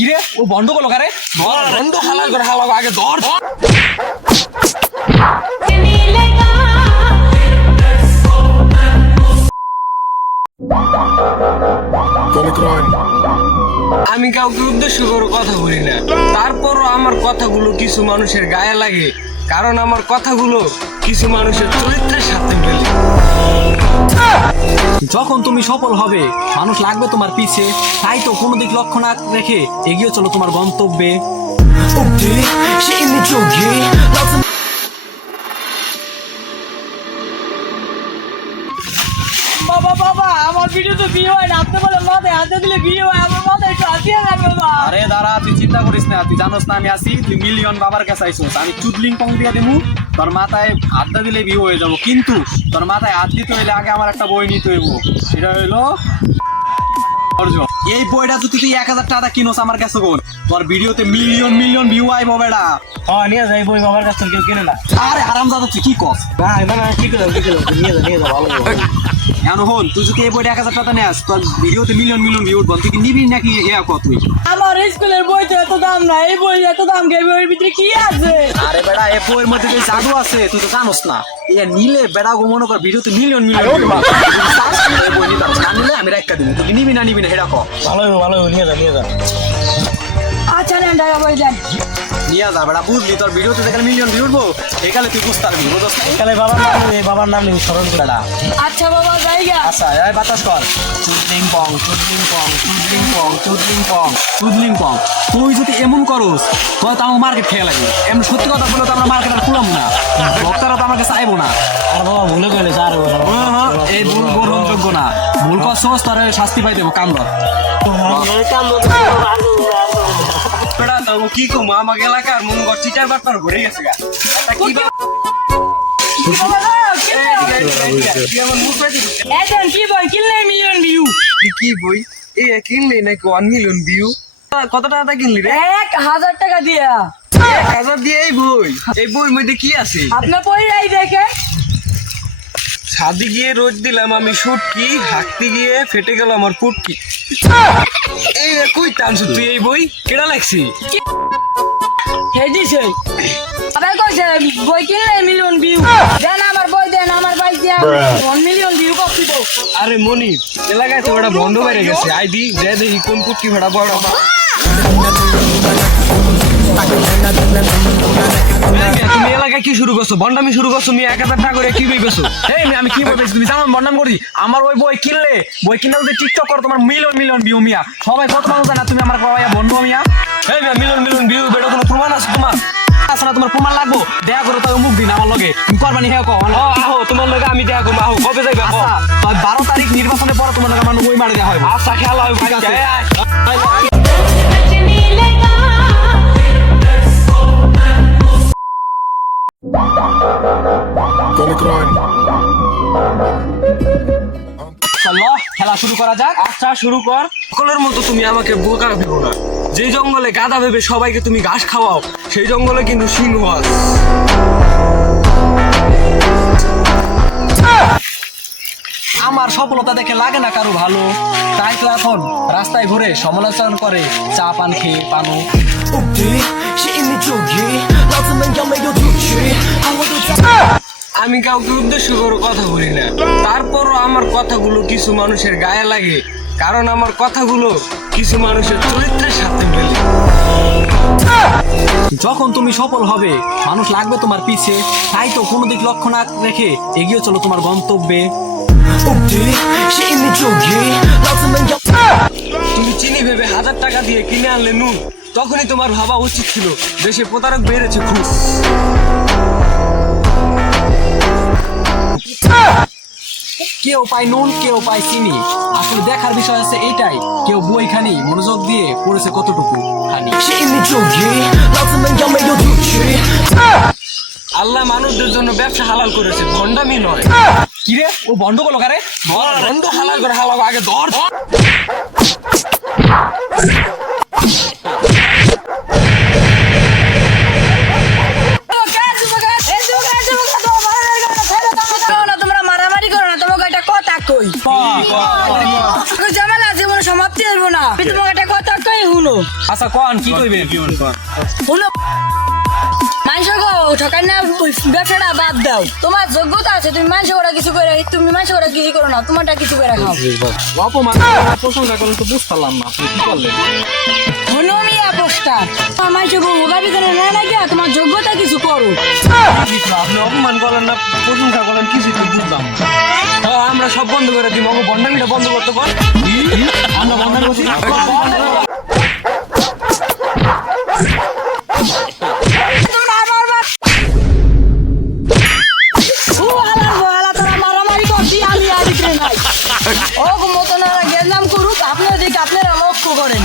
কি রে ও বন্ধ করলো কারে বন্ধ হালাল করে হালাল আগে ধর আমি কাউকে উদ্দেশ্য করে কথা বলি না, তারপরও আমার কথাগুলো কিছু মানুষের গায়ে লাগে, কারণ আমার কথাগুলো কিছু মানুষের চরিত্রের সাথে মেলে। যখন তুমি সফল হবে মানুষ লাগবে তোমার পিছে, তাই তো কোনো দিক লক্ষ্য না রেখে এগিয়ে চলো তোমার গন্তব্যে। বাবা বাবা আমার ভিডিও তো বিয়ে হয় না, আপনি বলেন মাথায় হাতে দিলে বিয়ে হয়, আমার মাথায় একটু হাতিয়ে রাখবে বাবা। আরে দাঁড়া, তুই চিন্তা করিস না, তুই জানোস না আমি আছি, তুই মিলিয়ন বাবার কাছে আইসোস, আমি চুদলিং পং দিয়ে দেবো, তোর মাথায় হাতটা দিলে বিয়ে হয়ে যাবো। কিন্তু তোর মাথায় হাত দিতে হইলে আগে আমার একটা বই নিতে হইব, সেটা হইলো এই বইটা যদি তুই 1000 টাকা কিনোস আমার কাছে কোন, তোর ভিডিওতে মিলিয়ন মিলিয়ন ভিউ আইবো বেটা। হ্যাঁ নিয়ে যাই বই বাবার কাছ থেকে কেউ কিনে না। আরে হারামজাদা তুই কি কস? ভাই মানে কি করে নিয়ে যা ভালো এখন হল, তুই যদি এই বইটা 1000 টাকা নেস, তোর ভিডিওতে মিলিয়ন মিলিয়ন ভিউ উঠবো, তুই কি নিবি নাকি? হ্যাঁ কত তুই? আমার স্কুলের বই তো এত দাম না, এই বই এত দাম কে? বইয়ের ভিতরে কি আছে? আরে বেটা এই বইয়ের মধ্যে যে জাদু আছে তুই তো জানোস না, এটা নিলে বেটা গো মনে কর ভিডিওতে মিলিয়ন মিলিয়ন বই নিতে পারছিস না, নিলে আমি রাখা দিবি, তুই নিবি না সেটা কর। ভালো নিয়ে যা আচ্ছা নেন টাকা বই দেন। নিয়ে যা বেটা, বুঝলি তোর ভিডিওতে যেখানে মিলিয়ন ভিউ উঠবো এখানে তুই বুঝতে পারবি, বুঝছ না? তাহলে বাবার নাম নেই স্মরণ করে না। আচ্ছা বাবা জায়গা আচ্ছা এই বাতাস কর, চুদলিং পং চুদলিং পং চুদলিং পং চুদলিং পং চুদলিং পং। তুই যদি এমন করস তাহলে তো আমার মার্কেট খেয়ে লাগে, এমন সত্যি কথা বলে তো আমরা মার্কেট আর খুলাম না, ভক্তরা তো আমাকে চাইবো না। আর বাবা ভুলে গেলে আর এই ভুল গ্রহণযোগ্য না, ভুল করছস তোর শাস্তি পাই দেবো, কাম ধর। বেটা তবু কি কমো, আমাকে এলাকার মন করছি চারবার তোর ঘুরে গেছে গা কি কি বই কিনলে মিলিয়ন ভিউ? কি বই এ কিনলি নাকি 1 মিলিয়ন ভিউ? কত টাকা কিনলি রে? 1000 টাকা দিয়া। 1000 দিয়ে এই বই মধ্যে কি আছে? আপনার পয়রাই দেখে ছাদি গিয়ে রোজ দিলাম আমি শুটকি, হাঁকতে গিয়ে ফেটে গেল আমার পুটকি। এই কই টানছ তুই এই বই কেডা লাগছি? হেদিছে আবার কইছে বই কিনলে মিলিয়ন ভিউ। দেন আমার বই দেন, আমার ভাই দিয়া 1 মিলিয়ন ভিউ কপি দাও। আরে মনি এলাকায় তো ওটা বন্ধ বেড়ে গেছে, আই দি দে দেখি কোন পুটকি ভাড়া বড়। তুমি এলাকায় কি শুরু করছো? বন্ডামি শুরু করছো? তুমি 1000 টাকা করে কি বই বেছো? এই আমি কি বলতেছি, তুমি জানো বন্ডাম করি? আমার ওই বই কিনলে যদি টিকটক করো তোমার মিলিয়ন মিলিয়ন ভিউ মিয়া, সবাই কত মানুষ জানা তুমি আমার বন্ধু মিয়া। এই মিলিয়ন ভিউ বেটা কোনো প্রমাণ আছে তোমার? আসলে তোমার প্রমাণ লাগবো, দেখা করো তাই মুখ দিন আমার লগে, তুমি করবানি হ্যাঁ কো আহো তোমার লগে আমি দেখা করবো, আহো কবে যাইবে? আচ্ছা 12 তারিখ নির্বাচনের পরে তোমার লগে আমার ওই মারে দেওয়া হবে। আচ্ছা খেলা হবে, ঠিক আছে। চলো খেলা শুরু করা যাক। আচ্ছা শুরু কর। সকলের মতো তুমি আমাকে বোকা ভেবো না। যে জঙ্গলে গাধা ভেবে সবাইকে তুমি ঘাস খাওয়াও, সেই জঙ্গলে কিন্তু সিংহ আছে। আমার সফলতা দেখে লাগে না কারো ভালো, তাই তো এখন রাস্তায় ঘুরে সমালোচনা করে চা পান খেয়ে পানো। আমি কাউকে উদ্দেশ্য করে কথা বলি না, তারপরও আমার কথাগুলো কিছু মানুষের গায়ে লাগে, কারণ আমার কথাগুলো কিছু মানুষের চরিত্রের সাথে মেলে। যখন তুমি সফল হবে মানুষ লাগবে তোমার পিছে, তাই তো কোনো দিক লক্ষ্য না রেখে এগিয়ে চলো তোমার গন্তব্যে। তুমি চিনি ভেবে 1000 টাকা দিয়ে কিনে আনলে নুন, তখনই তোমার ভাবা উচিত ছিল দেশে প্রতারক বেড়েছে খুব। কেউ পায় নুন কেউ পায় চিনি, আসলে দেখার বিষয় আছে এইটাই, কেউ বই খানি মনোযোগ দিয়ে পড়েছে কতটুকু খানি। আল্লাহ মানুষদের জন্য ব্যবসা হালাল করেছে, ভণ্ডামি নয়। কিরে ও বন্ধ করলো কারে বন্ধ হালাল করে হালাল আগে ধর। তোমরা মারামারি করো না, তোমাকে একটা কথা কই। ঝামেলা জীবনে সমাপ্তি হইব না, তোমাকে একটা কথা কই শুনো। আচ্ছা কোন কি কইবেন? শুনো মানুষ ঠকাই না ব্যবসাটা বাদ দাও, তোমার যোগ্যতা আছে, তুমি মানুষ ওরা কিছু করে, তুমি মানুষ ওরা কিছু করো না, তোমারটা কিছু করে খাও। অপমান করা প্রশংসা করলেন তো বুঝতে পারলাম না আপনি কি করলেন। হনুমিয়া পোস্টা তোমার মানুষ ওভাবে করে নেয় না গিয়া তোমার যোগ্যতা কিছু করো। আপনি অপমান করলেন না প্রশংসা করলেন কিছুই তো বুঝলাম না। হ্যাঁ, আমরা সব বন্ধ করে দিব, আমাকে বন্ডামিটা বন্ধ করতে পার। আমরা বন্ধ করছি। তোমরা আমার তোরা মারামারি করছি, আমি আর নাই ও মতন গেলাম করুক, আপনিও দেখি আপনারা লক্ষ্য করেন।